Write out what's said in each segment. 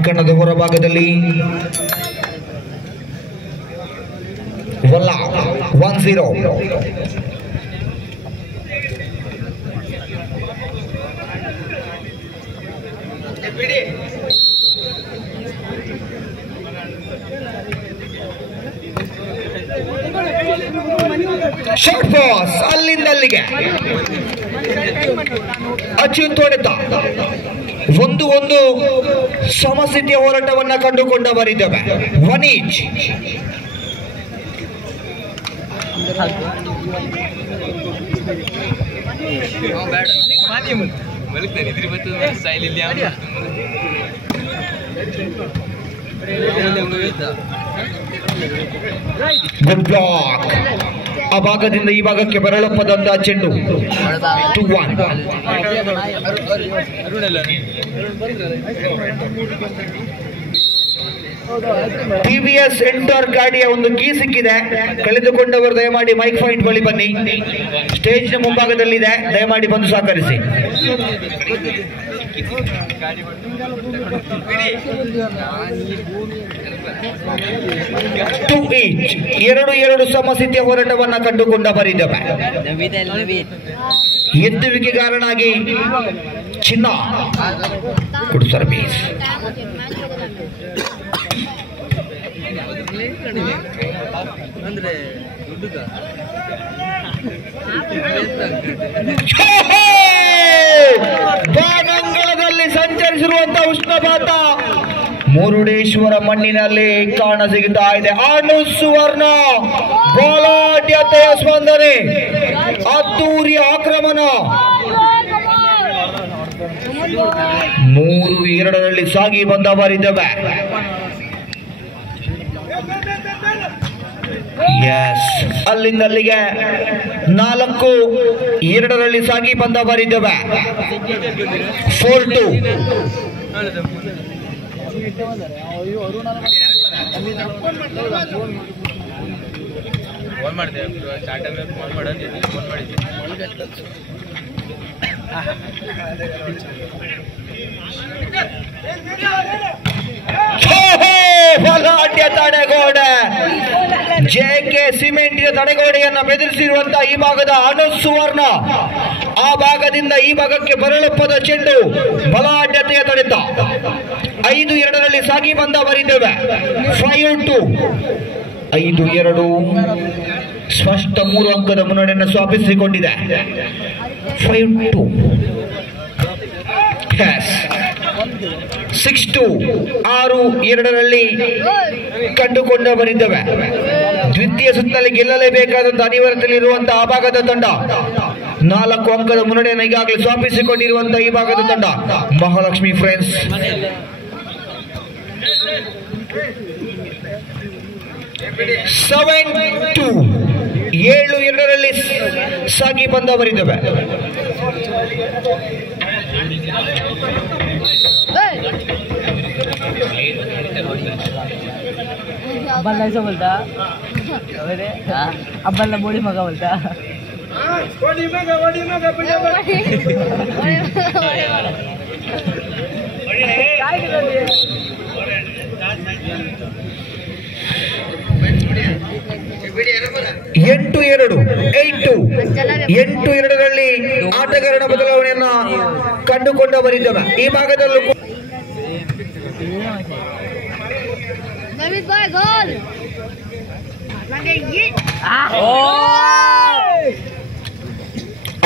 ಅಂಕಣದ ಹೊರಭಾಗದಲ್ಲಿ 1-0. Short pass ಅಲ್ಲಿಂದ ಅಲ್ಲಿಗೆ ಅಚ್ಯುತ್ ಹೊಡೆತ. 1-1 ಸಮಸ್ಥಿತಿಯ ಹೋರಾಟವನ್ನ ಕಂಡುಕೊಂಡವರಿದ್ದೇವೆ. 1 each. Good block. ಆ ಭಾಗದಿಂದ ಈ ಭಾಗಕ್ಕೆ ಬರಲಪ್ಪದಂತ ಚೆಂಡು. 2-1. TVS ಎಂಟರ್ ಗಾಡಿಯ ಒಂದು ಕೀ ಸಿಕ್ಕಿದೆ. ಕಳೆದುಕೊಂಡವರು ದಯಮಾಡಿ ಮೈಕ್ ಪಾಯಿಂಟ್ ಬಳಿ ಬನ್ನಿ. ಸ್ಟೇಜ್ ನ ಮುಂಭಾಗದಲ್ಲಿದೆ, ದಯಮಾಡಿ ಬಂದು ಸಹಕರಿಸಿ. 2 each. 2-2 ಸಮಸ್ಥಿತಿಯ ಹೋರಾಟವನ್ನ ಕಂಡುಕೊಂಡವರಿದ್ದೇವೆ. ಎದ್ದುವಿಕೆಗಾರನಾಗಿ ಚಿನ್ನ. Good service. ಬಾನಂಗಳದಲ್ಲಿ ಸಂಚರಿಸಿರುವಂತಹ ಉಷ್ಣಪಾತ ಮುರುಡೇಶ್ವರ ಮಣ್ಣಿನಲ್ಲಿ ಕಾಣಸಿಗುತ್ತಾ ಇದೆ. ಅನು ಸುವರ್ಣ ಗೋಲಾಢ್ಯತೆಯ ಸ್ಪಂದನೆ, ಅದ್ದೂರಿಯ ಆಕ್ರಮಣ. 3-2 ಸಾಗಿ ಬಂದವರಿದ್ದೇವೆ. ಅಲ್ಲಿಂದ ಅಲ್ಲಿಗೆ 4-2 ಸಾಗಿ ಬಂದವರಿದ್ದೇವೆ. 4-2. ಬಲಾಢ್ಯ ತಡೆಗೋಡೆ. JK ಸಿಮೆಂಟಿನ ತಡೆಗೋಡೆಯನ್ನ ಬೆದರಿಸಿರುವಂತಹ ಈ ಭಾಗದ ಅನು ಸುವರ್ಣ. ಆ ಭಾಗದಿಂದ ಈ ಭಾಗಕ್ಕೆ ಬರಲಪ್ಪದ ಚೆಂಡು. ಬಲಾಢ್ಯತೆಯ ತಡೆತ. 5-2 ಸಾಗಿ ಬಂದವರಿದ್ದೇವೆ. 5-2. 5-2 ಸ್ಪಷ್ಟ 3 ಅಂಕದ ಮುನ್ನಡೆಯನ್ನು ಸ್ಥಾಪಿಸಿಕೊಂಡಿದೆ. 5-2. 6-2. 6-2 ಕಂಡುಕೊಂಡವರಿದ್ದೇವೆ. ದ್ವಿತೀಯ ಸುತ್ತಲ್ಲಿ ಗೆಲ್ಲಲೇಬೇಕಾದಂತಹ ಅನಿವಾರ್ಯತೆಯಲ್ಲಿರುವಂತಹ ಆ ಭಾಗದ ತಂಡ 4 ಅಂಕದ ಮುನ್ನಡೆಯನ್ನು ಈಗಾಗಲೇ ಸ್ಥಾಪಿಸಿಕೊಂಡಿರುವಂತಹ ಈ ಭಾಗದ ತಂಡ ಮಹಾಲಕ್ಷ್ಮಿ ಫ್ರೆಂಡ್ಸ್. 7-2. 7-2 ಸಾಗಿ ಬಂದವರಿದ್ದೇವೆ. अब्बाला ऐसा बोलता, अरे अब्बाला बॉडी मगा बोलता, बॉडी मगा पिटा बॉडी काय करत आहे 8-2 ಆಟಗಾರನ ಬದಲಾವಣೆಯನ್ನ ಕಂಡುಕೊಂಡವರಿದ್ದೇವೆ. ಈ ಭಾಗದಲ್ಲೂ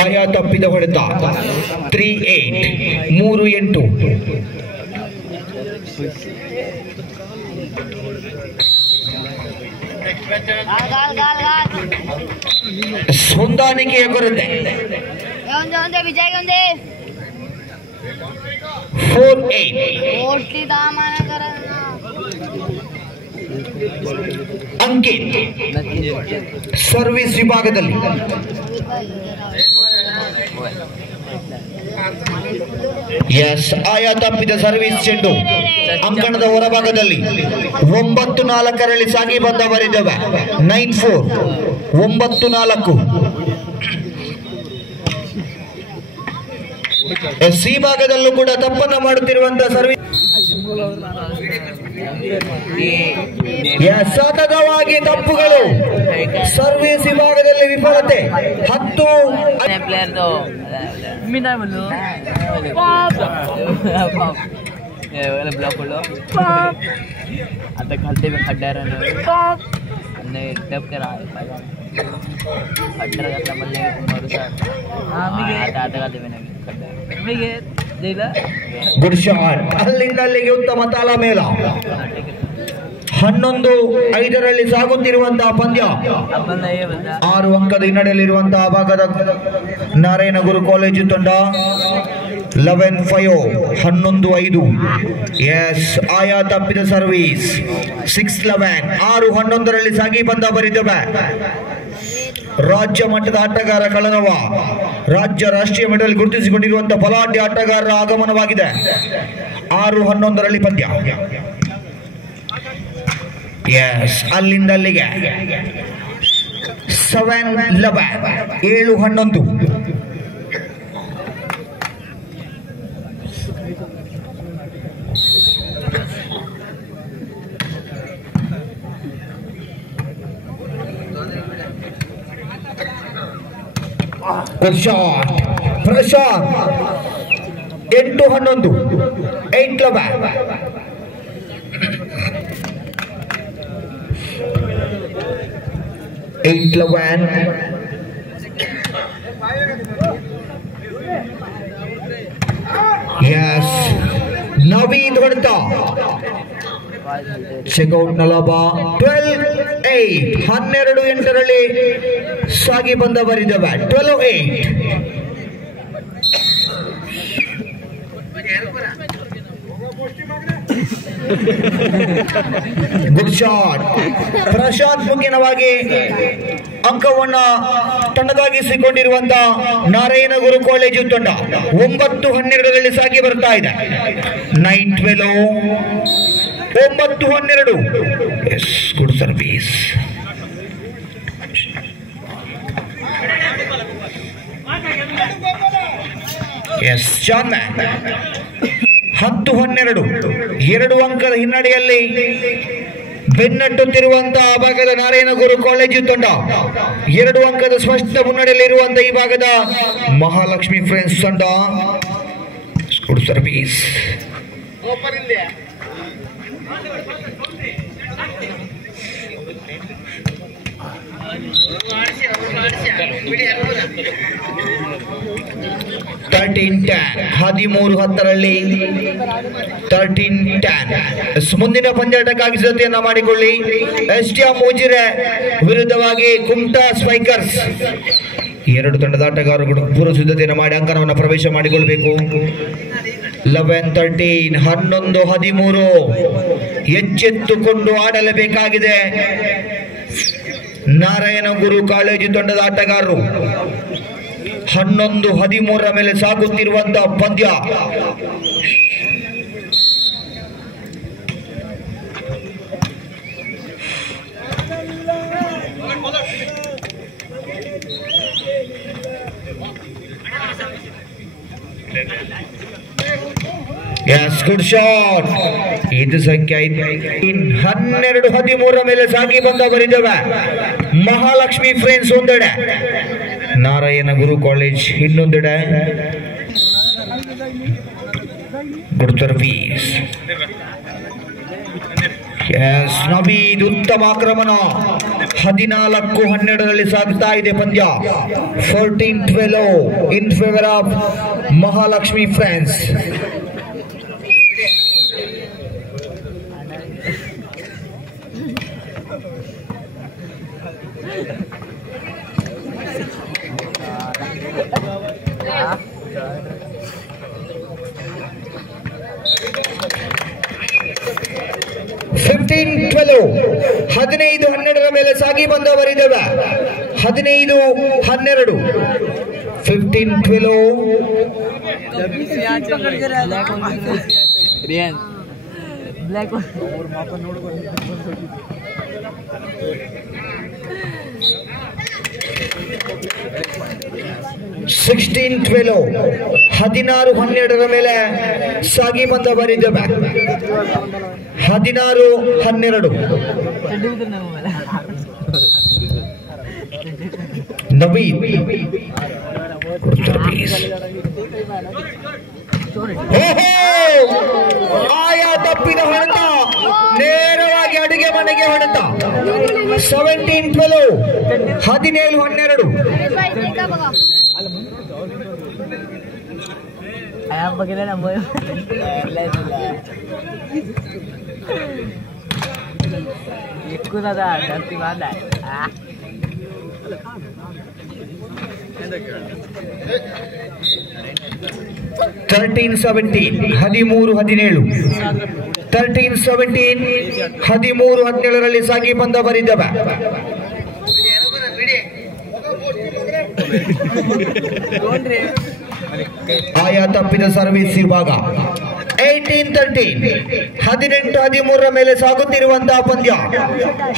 ಆಯಾ ತಪ್ಪಿದ ಹೊಡೆತ. 3-8. 3-8. ಹೊಂದಾಣಿಕೆಯ ಕೊರತೆ. 4-8. ಅಂಕಿತ್ ಸರ್ವಿಸ್ ವಿಭಾಗದಲ್ಲಿ ಆಯಾ ತಪ್ಪಿದ ಸರ್ವಿಸ್ ಚೆಂಡು ಅಂಕಣದ ಹೊರಭಾಗದಲ್ಲಿ 9-4 ಸಾಗಿ ಬಂದವರಿದ್ದೇವೆ. 9-4. 9-4. ಸಿ ಭಾಗದಲ್ಲೂ ಕೂಡ ತಪ್ಪನ್ನು ಮಾಡುತ್ತಿರುವಂತಹ ಸರ್ವಿಸ್ ಸತತವಾಗಿ ತಪ್ಪುಗಳು. ಸರ್ವಿಸ್ ವಿಭಾಗದಲ್ಲಿ ವಿಫಲತೆ. 10 आता घालते मी खड्ड्यावर आणि डब करा खड्ड्यावर घातला मला मारू आता घालते मी खड्ड्यावर ಗುಡ್ ಶಾಟ್. ಅಲ್ಲಿಂದ ಅಲ್ಲಿಗೆ ಉತ್ತಮ ತಾಲಮೇಳ. 11-5 ಸಾಗುತ್ತಿರುವಂತಹ ಪಂದ್ಯ. 6 ಅಂಕದ ಹಿನ್ನಡೆಯಲ್ಲಿರುವಂತಹ ಭಾಗದ ನಾರಾಯಣಗುರು ಕಾಲೇಜು ತಂಡ 11-5 11-5. ಎಸ್, ಆಯಾ ತಪ್ಪಿದ ಸರ್ವಿಸ್. 6-11 6-11 ಸಾಗಿ ಬಂದ ಬರಿದವೆ. ರಾಜ್ಯ ಮಟ್ಟದ ಆಟಗಾರ ಕಳನವ, ರಾಜ್ಯ ರಾಷ್ಟ್ರೀಯ ಮಟ್ಟದಲ್ಲಿ ಗುರುತಿಸಿಕೊಂಡಿರುವಂತಹ ಬಲಾಢ್ಯ ಆಟಗಾರರ ಆಗಮನವಾಗಿದೆ. 6-11 ಪಂದ್ಯ. ಎಸ್, ಅಲ್ಲಿಂದ ಅಲ್ಲಿಗೆ 7-11 7-11. ಪ್ರಶಾಂತ್ 8-11 8-11. ಎಸ್, ನವೀನ್ ಹೊಡೆತ. ಚೆಕ್ಔಟ್ ನ ಲಾಭ. 12-8 12-8 ಸಾಗಿ ಬಂದ ಬರಿದವೆ. 12-8. Good shot. ಪ್ರಶಾಂತ್ ಮುಖ್ಯವಾಗಿ ಅಂಕವನ್ನ ತನ್ನದಾಗಿಸಿಕೊಂಡಿರುವಂತಹ ನಾರಾಯಣಗುರು ಕಾಲೇಜು ತಂಡ 9-12 ಸಾಗಿ ಬರ್ತಾ ಇದೆ. 9-12 9-12. Yes, good service. Yes, John 10-12 2 ಅಂಕದ ಹಿನ್ನಡೆಯಲ್ಲಿ ಬೆನ್ನಟ್ಟುತ್ತಿರುವಂತಹ ಭಾಗದ ನಾರಾಯಣಗುರು ಕಾಲೇಜು ತಂಡ 2 ಅಂಕದ ಸ್ಪಷ್ಟ ಮುನ್ನಡೆಯಲ್ಲಿರುವಂತಹ ಈ ಭಾಗದ ಮಹಾಲಕ್ಷ್ಮಿ ಫ್ರೆಂಡ್ಸ್ ತಂಡ. Good service. ಮುಂದಿನ ಪಂದ್ಯಾಟಕ್ಕಾಗಿ ಸಿದ್ಧತೆಯನ್ನ ಮಾಡಿಕೊಳ್ಳಿ. ಎಸ್ಟಿಎಂ ಉಜಿರೆ ವಿರುದ್ಧವಾಗಿ ಕುಮಟಾ ಸ್ಪೈಕರ್ಸ್. 2 ತಂಡದ ಆಟಗಾರರು ಪೂರ್ವ ಸಿದ್ಧತೆಯನ್ನು ಮಾಡಿ ಅಂಕಣವನ್ನು ಪ್ರವೇಶ ಮಾಡಿಕೊಳ್ಳಬೇಕು. 11-13 11-13 ಎಚ್ಚೆತ್ತುಕೊಂಡು ಆಡಲೇಬೇಕಾಗಿದೆ ನಾರಾಯಣಗುರು ಕಾಲೇಜು ತಂಡದ ಆಟಗಾರರು. 11-13 ಮೇಲೆ ಸಾಗುತ್ತಿರುವಂತಹ ಪಂದ್ಯ. Yes, good shot. ಇದು ಸಂಖ್ಯೆ 12-13 ಮೇಲೆ ಸಾಗಿ ಬಂದ ಬರಿದವೆ ಮಹಾಲಕ್ಷ್ಮಿ ಫ್ರೆಂಡ್ಸ್ ಒಂದೆಡೆ, ನಾರಾಯಣಗುರು ಕಾಲೇಜ್ ಇನ್ನೊಂದೆಡೆ. Good service. ಎಸ್, ನವೀದ್ ಉತ್ತಮ ಆಕ್ರಮಣ. 14-12 ಸಾಗ್ತಾ ಇದೆ ಪಂದ್ಯ. 14-12 in favour of Mahalakshmi friends. $15-12 15-12 ಮೇಲೆ ಸಾಗಿ ಬಂದವರಿದ್ದೇವೆ. 15-12 15-12 ಬ್ಲ್ಯಾಕ್ 16-12 16-12 ಮೇಲೆ ಸಾಗಿ ಬಂದ ಬರಿದ್ದೇವೆ. 16-12 ನವೀನ್ ಆಯಾ ತಪ್ಪಿದ ಹೊಡೆತ ನೇರವಾಗಿ ಅಡುಗೆ ಮನೆಗೆ ಹೊಡೆತ. 17-12 17-12 ఎక్కువ గంతి బాధ 13-17 13-17 13-17 13-17 ಸಾಗಿ ಬಂದ ಬರಿದ್ದವೆ. ಆಯಾ ತಪ್ಪಿದ ಸರ್ವಿಸ್ ವಿಭಾಗ. 18-13 18-13 ಮೇಲೆ ಸಾಗುತ್ತಿರುವಂತಹ ಪಂದ್ಯ.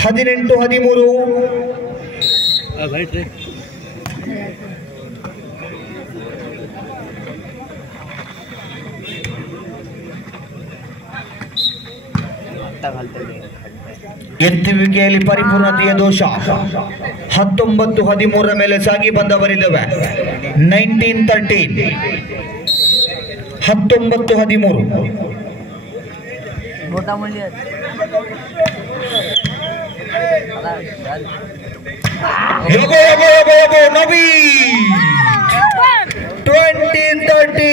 18-13 ಎತ್ತುವಿಕೆಯಲ್ಲಿ ಪರಿಪೂರ್ಣತೆಯ ದೋಷ. 19-13 ಮೇಲೆ ಸಾಗಿ ಬಂದವರಿದ್ದವೆ. 19-13 19-13 ನಬಿ 20-13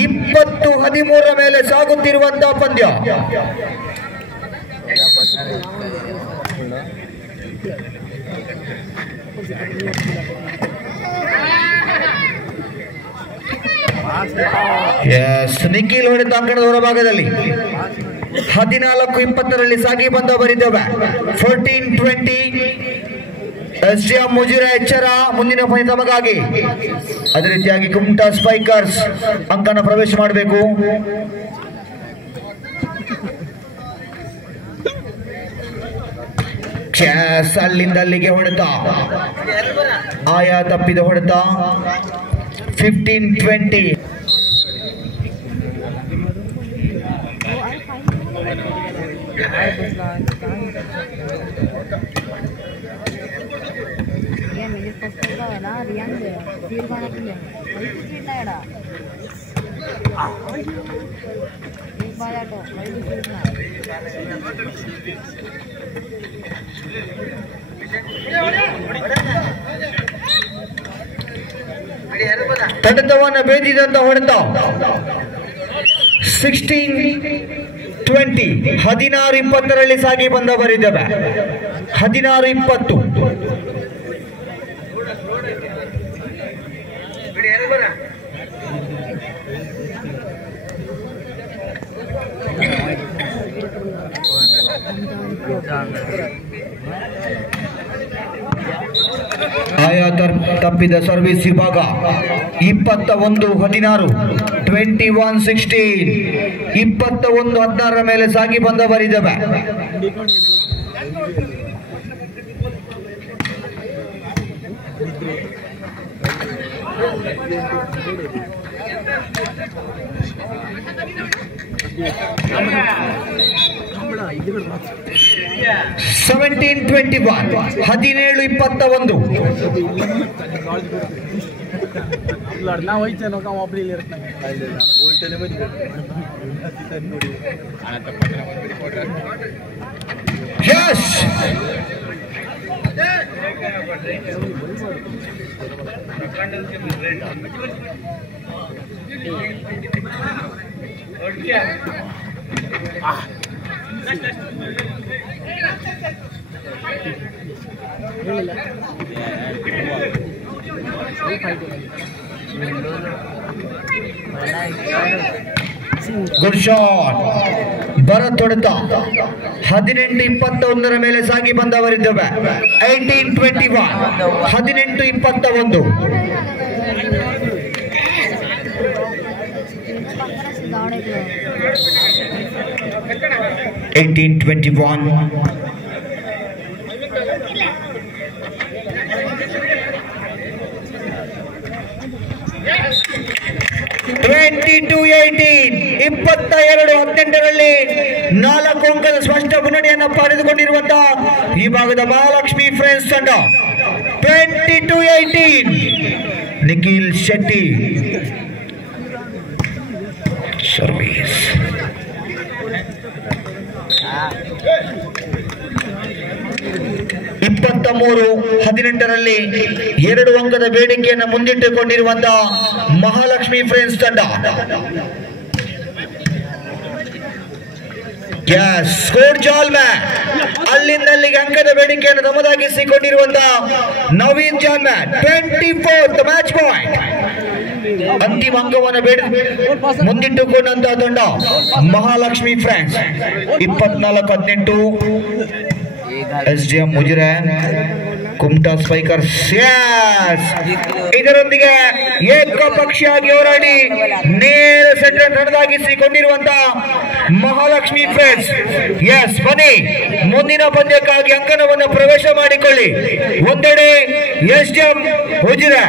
20-13 ಮೇಲೆ ಸಾಗುತ್ತಿರುವಂತಹ ಪಂದ್ಯ. ನಿಖಿಲ್ ಹೊಡೆದ ಅಂಕಣದ ಹೊರಭಾಗದಲ್ಲಿ 14-20 ಸಾಗಿ ಬಂದ ಬರಿದ್ದೇವೆ. 14-20 SJM ಮುಜಿರ ಎಚ್ಚರ ಮುಂದಿನ ಪಂದ್ಯ ತಮಗಾಗಿ. ಅದೇ ರೀತಿಯಾಗಿ ಕುಮಟಾ ಸ್ಪೈಕರ್ಸ್ ಅಂಕಣ ಪ್ರವೇಶ ಮಾಡಬೇಕು. ಅಲ್ಲಿಂದ ಅಲ್ಲಿಗೆ ಹೊಡೆತ, ಆಯಾ ತಪ್ಪಿದ ಹೊಡೆತ. 15-20 ತಂಡವನ್ನು ಬೇದಿದಂತ ಹೊಡೆತ. 16-20 16-20 ಸಾಗಿ ಬಂದ ಬರಿದ್ದೇವೆ. 16-20 ಆಯಾ ತಪ್ಪಿದ ಸರ್ವಿಸ್ ವಿಭಾಗ. 21-16 21-16 21-16 ಮೇಲೆ ಸಾಗಿ ಬಂದ ಬರಿದ್ದೇವೆ. Seventeen 21 17-21 yes good shot Bharat ಹೊಡೆತ 18-21 ಮೇಲೆ ಸಾಗಿ ಬಂದವರಿದ್ದೇವೆ 18-21 18-21 18-21 22-18 22-18ರಲ್ಲಿ 4 ಅಂಕದ ಸ್ಪಷ್ಟ ಮುನ್ನಡೆಯನ್ನು ಪಡೆದುಕೊಂಡಿರುವಂತಹ ಈ ಭಾಗದ ಮಹಾಲಕ್ಷ್ಮಿ ಫ್ರೆಂಡ್ಸ್ ತಂಡ 22-18 ನಿಖಿಲ್ ಶೆಟ್ಟಿ ಸರ್ವಿಸ್ 23-18ರಲ್ಲಿ 2 ಅಂಕದ ಬೇಡಿಕೆಯನ್ನು ಮುಂದಿಟ್ಟುಕೊಂಡಿರುವಂತಹ ಮಹಾಲಕ್ಷ್ಮಿ ಫ್ರೆಂಡ್ಸ್ ತಂಡ ಸ್ಕೋರ್ ಜಾಲ್ ಮ್ಯಾನ್ ಅಲ್ಲಿಂದಲ್ಲಿಗೆ ಅಂಕದ ಬೇಡಿಕೆಯನ್ನು ತಮ್ಮದಾಗಿಸಿಕೊಂಡಿರುವಂತಹ ನವೀನ್ ಜಾಲ್ ಮ್ಯಾನ್ 24th ಮ್ಯಾಚ್ ಪಾಯಿಂಟ್ ಅಂತಿಮ ಅಂಕವನ್ನು ಮುಂದಿಟ್ಟುಕೊಂಡಂತಹ ತಂಡ Mahalakshmi friends 24-18 SDM ಮುಜಿರೆ Kumta spikers ಇದರೊಂದಿಗೆ ಏಕಪಕ್ಷೀಯವಾಗಿ ಹೋರಾಡಿ ನೇರ ಸೆಂಟರ್ ತನ್ನದಾಗಿಸಿಕೊಂಡಿರುವಂತಹ ಮಹಾಲಕ್ಷ್ಮಿ ಫ್ರೆಂಡ್ಸ್ ಬನ್ನಿ ಮುಂದಿನ ಪಂದ್ಯಕ್ಕಾಗಿ ಅಂಕಣವನ್ನು ಪ್ರವೇಶ ಮಾಡಿಕೊಳ್ಳಿ. ಒಂದೆಡೆ SDM ಮುಜಿರೆ